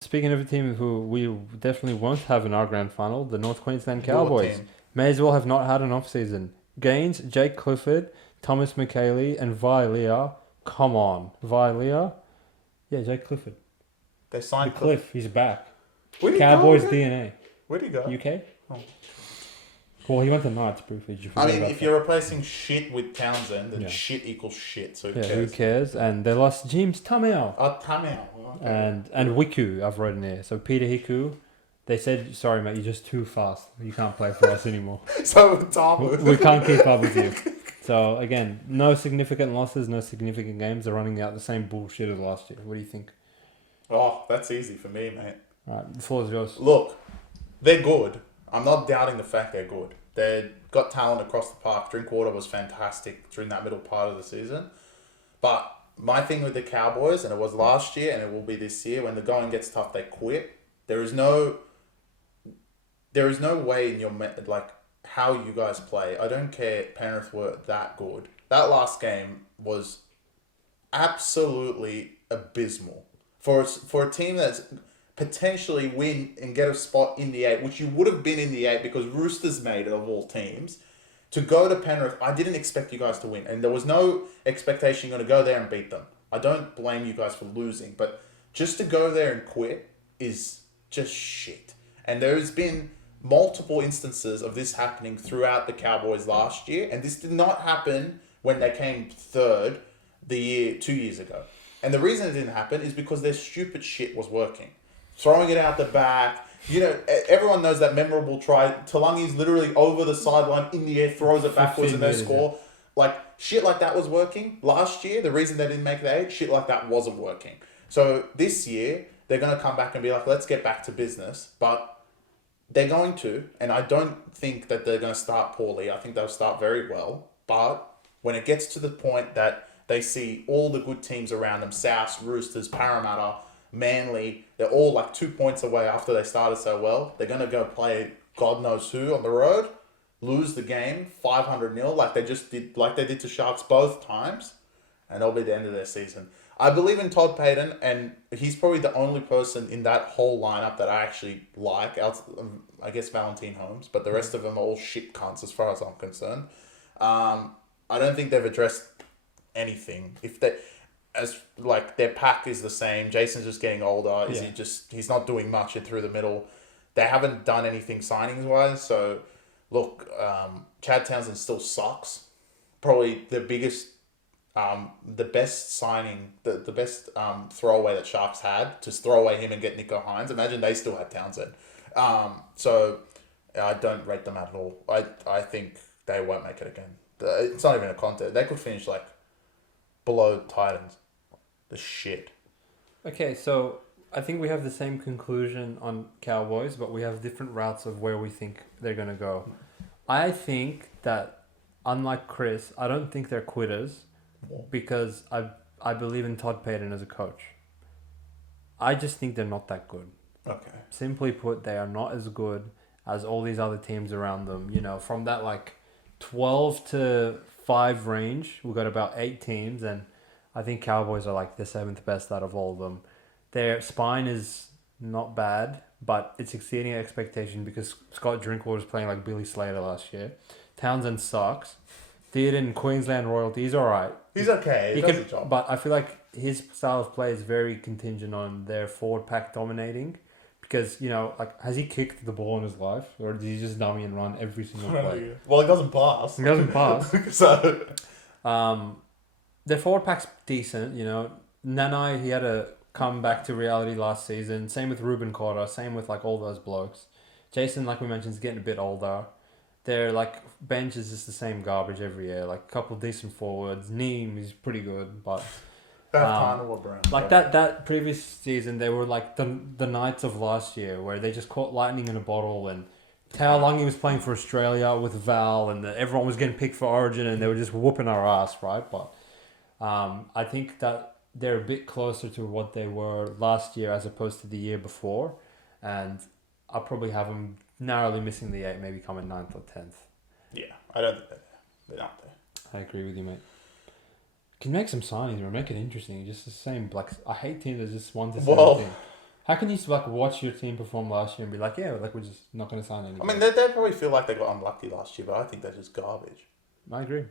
Speaking of a team who we definitely won't have in our grand final, the North Queensland Your Cowboys team. may as well have not had an off season. Gaines, Jake Clifford, Thomas McKaylee, and Vilea. Come on, Vilea. Yeah, Jake Clifford. They The signed Cliff, he's back. Where did he Cowboys go again? DNA. Where did he go? UK. Oh. Well, he went to Knights briefly. Did you I forget mean, about if that? you're replacing shit with Townsend, then Yeah. shit equals shit. So Yeah, who who cares? cares? And they lost James Tameo Tamil. Okay. and Wiku. I've written here. So Peter Hiku. They said, sorry, mate, you're just too fast. You can't play for us anymore. So Tamu. We can't keep up with you. So, again, no significant losses, no significant games. They're running out the same bullshit as last year. What do you think? Oh, that's easy for me, mate. All right, the floor is yours. Look, they're good. I'm not doubting the fact they're good. They've got talent across the park. Drinkwater was fantastic during that middle part of the season. But my thing with the Cowboys, and it was last year and it will be this year, when the going gets tough, they quit. There is no way in your like how you guys play. I don't care. Penrith were that good. That last game was absolutely abysmal for a team that's potentially win and get a spot in the 8, which you would have been in the 8 because Roosters made it of all teams. To go to Penrith, I didn't expect you guys to win, and there was no expectation you're going to go there and beat them. I don't blame you guys for losing, but just to go there and quit is just shit. And there's been multiple instances of this happening throughout the Cowboys last year, and this did not happen when they came third 2 years ago. And the reason it didn't happen is because their stupid shit was working. Throwing it out the back. You know, everyone knows that memorable try. Talangi's literally over the sideline in the air, throws it backwards and they score. Like, shit like that was working. Last year, the reason they didn't make the 8, shit like that wasn't working. So this year, they're going to come back and be like, let's get back to business. But they're going to, and I don't think that they're going to start poorly. I think they'll start very well. But when it gets to the point that they see all the good teams around them, South, Roosters, Parramatta, Manly, they're all like 2 points away after they started so well. They're going to go play God knows who on the road, lose the game 500-0 like they did to Sharks both times, and that'll be the end of their season. I believe in Todd Payton, and he's probably the only person in that whole lineup that I actually like. I guess Valentine Holmes, but the rest of them are all shit cunts as far as I'm concerned. I don't think they've addressed anything. If they, as like their pack is the same, Jason's just getting older. He's not doing much through the middle. They haven't done anything signings wise. So look, Chad Townsend still sucks. Probably the biggest. The best signing, the best throwaway that Sharks had, to throw away him and get Nico Hines. Imagine they still had Townsend. So I don't rate them at all. I think they won't make it again. It's not even a contest. They could finish like below Titans. The shit. Okay, so I think we have the same conclusion on Cowboys, but we have different routes of where we think they're going to go. I think that, unlike Chris, I don't think they're quitters. Because I believe in Todd Payton as a coach. I just think they're not that good. Okay. Simply put, they are not as good as all these other teams around them. You know, from that like 12 to 5 range, we've got about 8 teams, and I think Cowboys are like the 7th best out of all of them. Their spine is not bad, but it's exceeding expectation because Scott Drinkwater was playing like Billy Slater last year. Townsend sucks. Theoden, Queensland royalty, he's alright. He's okay. He does the job. But I feel like his style of play is very contingent on their forward pack dominating. Because, you know, like, has he kicked the ball in his life? Or does he just dummy and run every single play? Well, he doesn't pass. He doesn't pass. So their forward pack's decent, you know. Nanai, he had to come back to reality last season. Same with Ruben Cotter. Same with, like, all those blokes. Jason, like we mentioned, is getting a bit older. Their like bench is just the same garbage every year. Like a couple of decent forwards. Neem is pretty good, but that previous season they were like the Knights of last year, where they just caught lightning in a bottle, and Tao Lungi was playing for Australia with Val, and everyone was getting picked for Origin, and they were just whooping our ass, right? But I think that they're a bit closer to what they were last year as opposed to the year before, and I'll probably have them narrowly missing the 8, maybe coming 9th or 10th. Yeah, I don't think they're not there. I agree with you, mate. Can make some signings or make it interesting. Just the same. Like, I hate teams that just want the same thing. How can you like watch your team perform last year and be like, yeah, like we're just not going to sign I anyone? mean, they probably feel like they got unlucky last year, but I think they're just garbage. I agree.